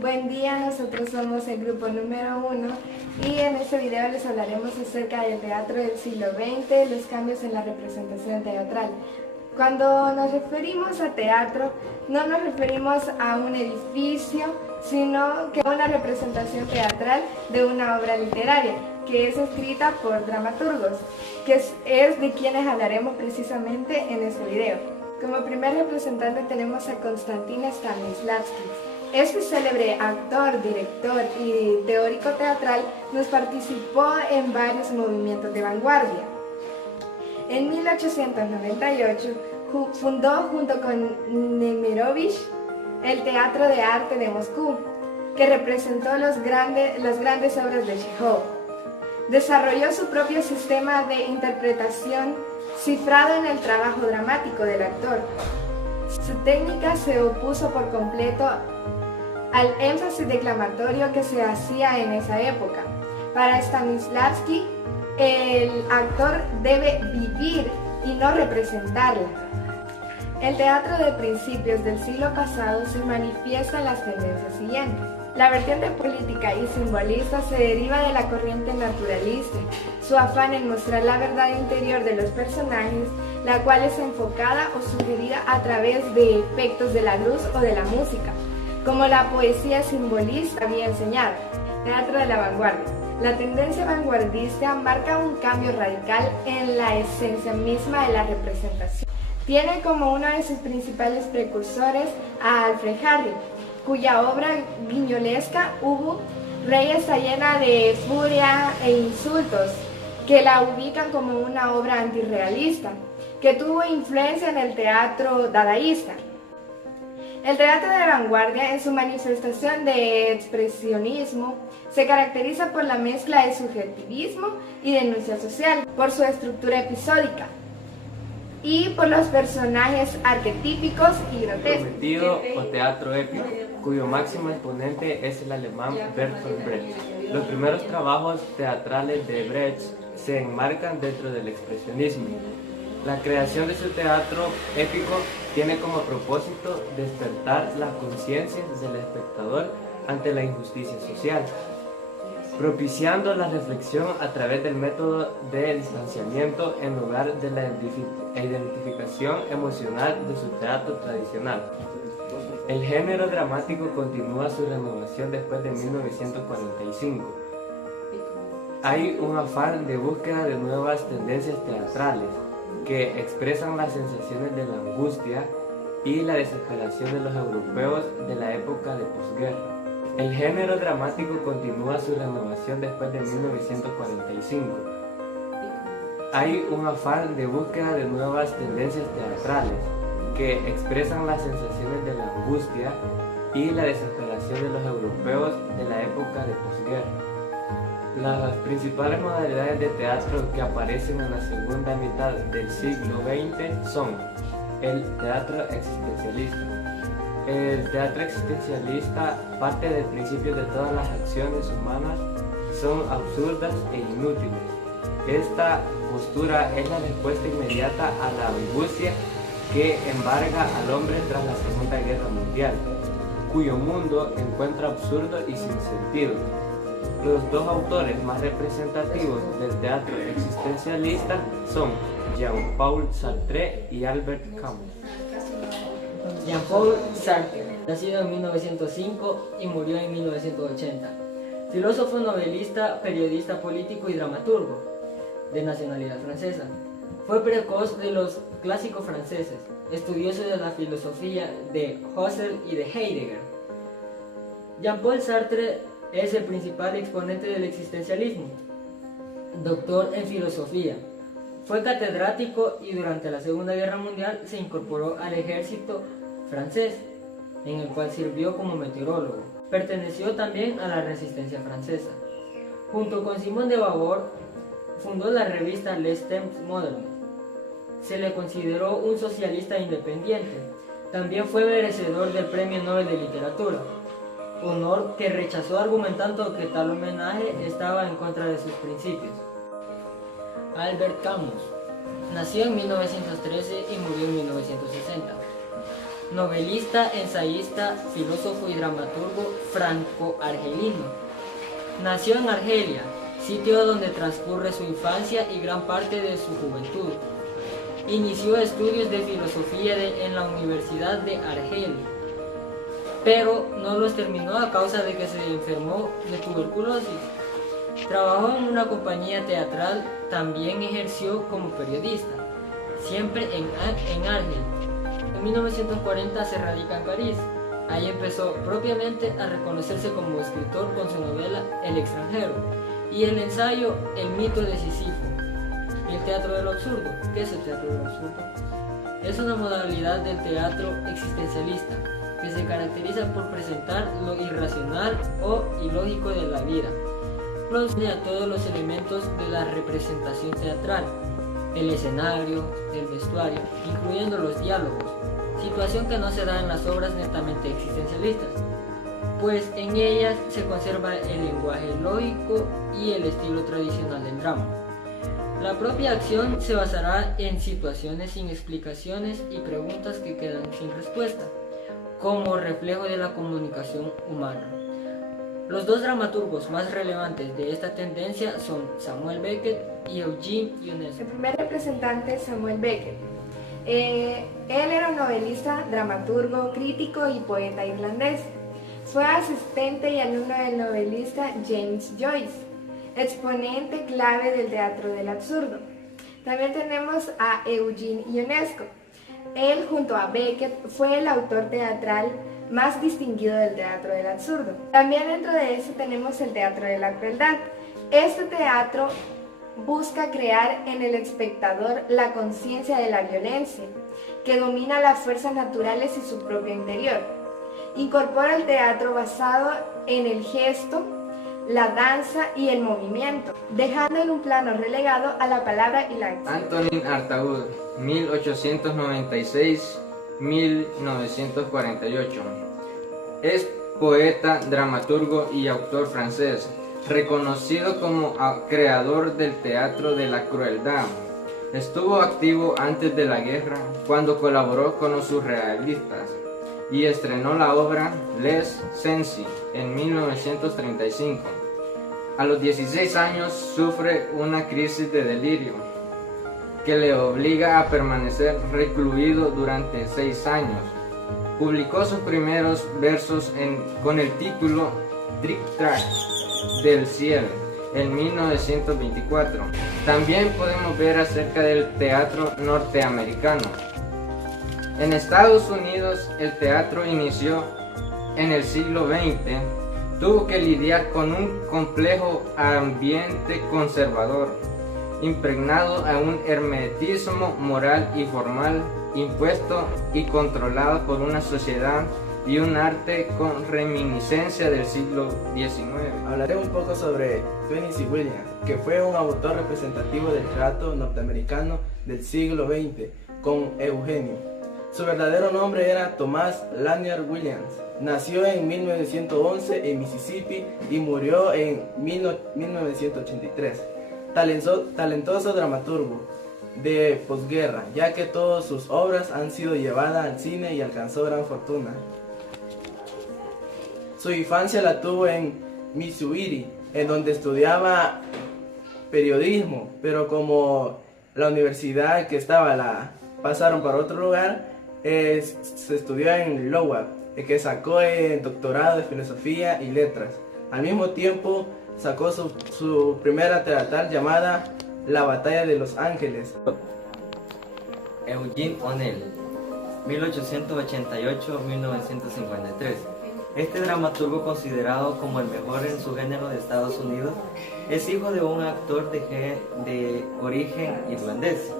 Buen día, nosotros somos el grupo número 1 y en este video les hablaremos acerca del teatro del siglo XX, los cambios en la representación teatral. Cuando nos referimos a teatro, no nos referimos a un edificio, sino que a una representación teatral de una obra literaria, que es escrita por dramaturgos, que es de quienes hablaremos precisamente en este video. Como primer representante tenemos a Konstantin Stanislavski. Este célebre actor, director y teórico teatral nos participó en varios movimientos de vanguardia. En 1898 fundó junto con Nemirovich el Teatro de Arte de Moscú, que representó las grandes obras de Chekhov. Desarrolló su propio sistema de interpretación cifrado en el trabajo dramático del actor. Su técnica se opuso por completo al énfasis declamatorio que se hacía en esa época. Para Stanislavski, el actor debe vivir y no representarla. El teatro de principios del siglo pasado se manifiesta en las tendencias siguientes. La vertiente política y simbolista se deriva de la corriente naturalista, su afán en mostrar la verdad interior de los personajes, la cual es enfocada o sugerida a través de efectos de la luz o de la música, como la poesía simbolista había enseñado. Teatro de la vanguardia. La tendencia vanguardista marca un cambio radical en la esencia misma de la representación. Tiene como uno de sus principales precursores a Alfred Hardy, cuya obra guiñolesca Ubu Rey está llena de furia e insultos, que la ubican como una obra antirrealista, que tuvo influencia en el teatro dadaísta. El teatro de vanguardia, en su manifestación de expresionismo, se caracteriza por la mezcla de subjetivismo y denuncia social, por su estructura episódica y por los personajes arquetípicos y grotescos. Prometido o teatro épico, cuyo máximo exponente es el alemán Bertolt Brecht. Los primeros trabajos teatrales de Brecht se enmarcan dentro del expresionismo. La creación de su teatro épico tiene como propósito despertar la conciencia del espectador ante la injusticia social, propiciando la reflexión a través del método de distanciamiento en lugar de la identificación emocional de su teatro tradicional. El género dramático continúa su renovación después de 1945. Hay un afán de búsqueda de nuevas tendencias teatrales que expresan las sensaciones de la angustia y la desesperación de los europeos de la época de posguerra. El género dramático continúa su renovación después de 1945. Hay un afán de búsqueda de nuevas tendencias teatrales que expresan las sensaciones de la angustia y la desesperación de los europeos de la época de posguerra. Las principales modalidades de teatro que aparecen en la segunda mitad del siglo XX son el teatro existencialista. El teatro existencialista parte del principio de todas las acciones humanas son absurdas e inútiles. Esta postura es la respuesta inmediata a la angustia que embarga al hombre tras la Segunda Guerra Mundial, cuyo mundo encuentra absurdo y sin sentido. Los dos autores más representativos del teatro existencialista son Jean-Paul Sartre y Albert Camus. Jean-Paul Sartre, nacido en 1905 y murió en 1980. Filósofo, novelista, periodista político y dramaturgo, de nacionalidad francesa. Fue precoz de los clásicos franceses, estudioso de la filosofía de Husserl y de Heidegger. Jean-Paul Sartre es el principal exponente del existencialismo. Doctor en filosofía, fue catedrático y durante la Segunda Guerra Mundial se incorporó al ejército francés, en el cual sirvió como meteorólogo. Perteneció también a la resistencia francesa. Junto con Simone de Beauvoir, fundó la revista Les Temps Modernes. Se le consideró un socialista independiente. También fue merecedor del Premio Nobel de Literatura, honor que rechazó argumentando que tal homenaje estaba en contra de sus principios. Albert Camus nació en 1913 y murió en 1960. novelista, ensayista, filósofo y dramaturgo franco-argelino. Nació en Argelia, sitio donde transcurre su infancia y gran parte de su juventud. Inició estudios de filosofía en la Universidad de Argel, pero no los terminó a causa de que se enfermó de tuberculosis. Trabajó en una compañía teatral, también ejerció como periodista, siempre en Argel. En 1940 se radica en París. Ahí empezó propiamente a reconocerse como escritor con su novela El extranjero y el ensayo El mito de Sísifo. Y el teatro de lo absurdo. ¿Qué es el teatro de lo absurdo? Es una modalidad del teatro existencialista que se caracteriza por presentar lo irracional o ilógico de la vida. Incluye a todos los elementos de la representación teatral, el escenario, el vestuario, incluyendo los diálogos, situación que no se da en las obras netamente existencialistas, pues en ellas se conserva el lenguaje lógico y el estilo tradicional del drama. La propia acción se basará en situaciones sin explicaciones y preguntas que quedan sin respuesta, como reflejo de la comunicación humana. Los dos dramaturgos más relevantes de esta tendencia son Samuel Beckett y Eugene Ionesco. El primer representante es Samuel Beckett. Él era un novelista, dramaturgo, crítico y poeta irlandés. Fue asistente y alumno del novelista James Joyce, exponente clave del teatro del absurdo. También tenemos a Eugene Ionesco. Él, junto a Beckett, fue el autor teatral más distinguido del teatro del absurdo. También dentro de eso tenemos el teatro de la crueldad. Este teatro busca crear en el espectador la conciencia de la violencia, que domina las fuerzas naturales y su propio interior. Incorpora el teatro basado en el gesto, la danza y el movimiento, dejando en un plano relegado a la palabra y la acción. Antonin Artaud, 1896-1948. Es poeta, dramaturgo y autor francés, reconocido como creador del teatro de la crueldad. Estuvo activo antes de la guerra, cuando colaboró con los surrealistas, y estrenó la obra Les Cenci en 1935. A los 16 años sufre una crisis de delirio que le obliga a permanecer recluido durante 6 años. Publicó sus primeros versos con el título Trick Track del cielo en 1924. También podemos ver acerca del teatro norteamericano. En Estados Unidos el teatro inició en el siglo XX. Tuvo que lidiar con un complejo ambiente conservador, impregnado a un hermetismo moral y formal, impuesto y controlado por una sociedad y un arte con reminiscencia del siglo XIX. Hablaré un poco sobre Tennessee Williams, que fue un autor representativo del teatro norteamericano del siglo XX, con Eugenio. Su verdadero nombre era Thomas Lanier Williams. Nació en 1911 en Mississippi y murió en 1983. Talentoso dramaturgo de posguerra, ya que todas sus obras han sido llevadas al cine y alcanzó gran fortuna. Su infancia la tuvo en Missouri, en donde estudiaba periodismo, pero como la universidad que estaba la pasaron para otro lugar, se estudió en Lowell, que sacó el doctorado de filosofía y letras. Al mismo tiempo sacó su primera teatral llamada La Batalla de los Ángeles. Eugene O'Neill, 1888-1953. Este dramaturgo, considerado como el mejor en su género de Estados Unidos, es hijo de un actor de origen irlandés,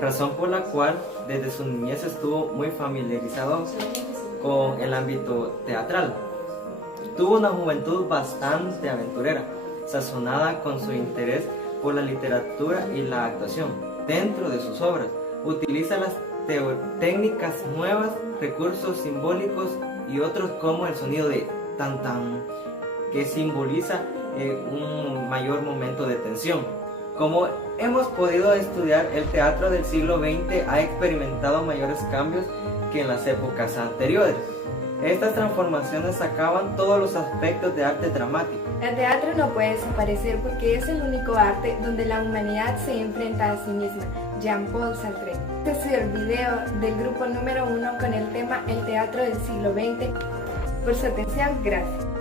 razón por la cual desde su niñez estuvo muy familiarizado con el ámbito teatral. Tuvo una juventud bastante aventurera, sazonada con su interés por la literatura y la actuación. Dentro de sus obras, utiliza las técnicas nuevas, recursos simbólicos y otros como el sonido de tan tan, que simboliza un mayor momento de tensión. Como hemos podido estudiar, el teatro del siglo XX ha experimentado mayores cambios que en las épocas anteriores. Estas transformaciones sacaban todos los aspectos de arte dramático. El teatro no puede desaparecer porque es el único arte donde la humanidad se enfrenta a sí misma. Jean-Paul Sartre. Este ha sido el video del grupo número 1 con el tema El teatro del siglo XX. Por su atención, gracias.